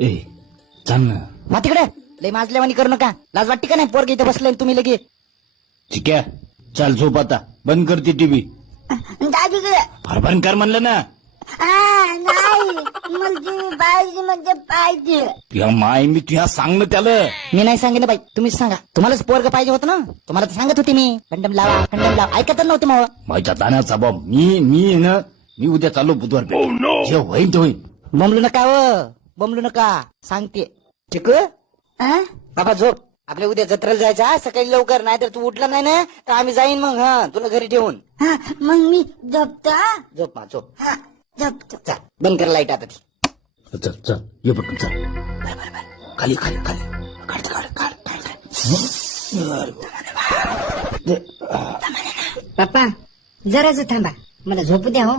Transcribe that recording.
ए चाल ना. मा तिकडे लय माजल्यावानी करू नका. लाज वाटते का नाही? पोरग इथे बसलाय तुम्ही लगे. ठीक आहे चाल झोप आता. बंद करते टीव्ही. दादीकडे बंद कर म्हणलं ना. नाही म्हणजे पाहिजे म्हणजे पाहिजे. तुझ्या माय मी तुझ्या सांग ना त्याला. मी नाही सांगेन बाई, तुम्हीच सांगा. तुम्हालाच पोरग पाहिजे होतं ना. तुम्हाला तर सांगत होते मी कंडम लावा कंडम लावा. ऐकत नव्हते मग. माझ्या दाण्याचा बाब मी ना मी उद्या चालू बुधवार पेठ. जे होईल ते होईल. बमलू नका बमलू नका सांगते. ठीक बाबा झोप. आपल्या उद्या जत्रेला जायचं हा, सकाळी लवकर. नाही तर तू उठला नाही ना तर आम्ही जाईन मग. हा तुला घरी ठेवून. मग मी झोपतो. झोप मा झोप. झोपतो. चल बंद कर लाईट आता ती. चल चल ये पटकन चल. खाली खाली खाली काढ काढ काढ पप्पा जराच थांबा, मला झोपू द्या हो.